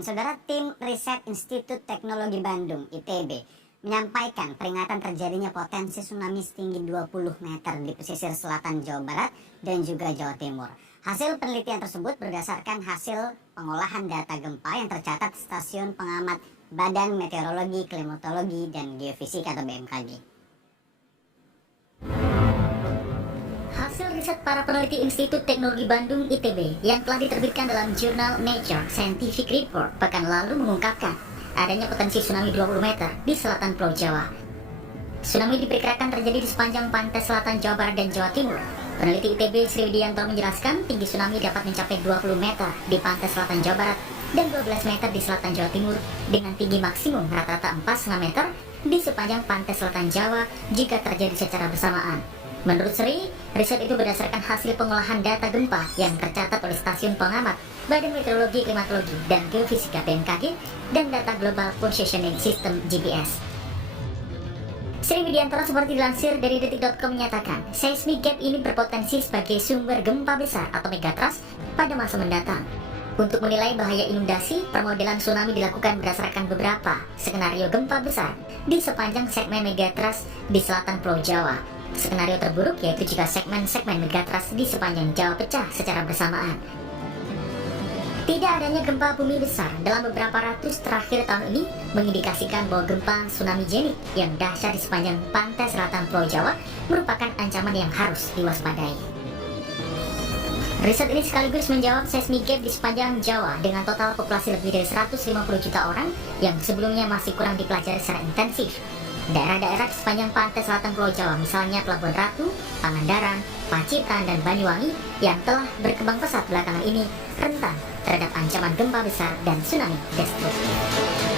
Saudara, tim Riset Institut Teknologi Bandung (ITB) menyampaikan peringatan terjadinya potensi tsunami setinggi 20 meter di pesisir selatan Jawa Barat dan juga Jawa Timur. Hasil penelitian tersebut berdasarkan hasil pengolahan data gempa yang tercatat Stasiun Pengamat Badan Meteorologi, Klimatologi, dan Geofisika atau BMKG. Hasil riset para peneliti Institut Teknologi Bandung (ITB) yang telah diterbitkan dalam jurnal Nature Scientific Report pekan lalu mengungkapkan adanya potensi tsunami 20 meter di selatan Pulau Jawa. Tsunami diperkirakan terjadi di sepanjang pantai selatan Jawa Barat dan Jawa Timur. Peneliti ITB Sri Widianto menjelaskan tinggi tsunami dapat mencapai 20 meter di pantai selatan Jawa Barat dan 12 meter di selatan Jawa Timur dengan tinggi maksimum rata-rata 4,5 meter di sepanjang pantai selatan Jawa jika terjadi secara bersamaan. Menurut Sri, riset itu berdasarkan hasil pengolahan data gempa yang tercatat oleh Stasiun Pengamat Badan Meteorologi, Klimatologi, dan Geofisika BMKG dan data Global Positioning System (GPS). Sri Widianto seperti dilansir dari detik.com menyatakan, seismic gap ini berpotensi sebagai sumber gempa besar atau megatrust pada masa mendatang. Untuk menilai bahaya inundasi, permodelan tsunami dilakukan berdasarkan beberapa skenario gempa besar di sepanjang segmen megatrust di selatan Pulau Jawa. Skenario terburuk yaitu jika segmen-segmen megatrust di sepanjang Jawa pecah secara bersamaan. Tidak adanya gempa bumi besar dalam beberapa ratus terakhir tahun ini mengindikasikan bahwa gempa tsunami genik yang dahsyat di sepanjang pantai selatan Pulau Jawa merupakan ancaman yang harus diwaspadai. Riset ini sekaligus menjawab seismic gap di sepanjang Jawa dengan total populasi lebih dari 150 juta orang yang sebelumnya masih kurang dipelajari secara intensif. Daerah-daerah di sepanjang pantai selatan Pulau Jawa, misalnya Pelabuhan Ratu, Pangandaran, Pacitan, dan Banyuwangi yang telah berkembang pesat belakangan ini rentan terhadap ancaman gempa besar dan tsunami destruktif.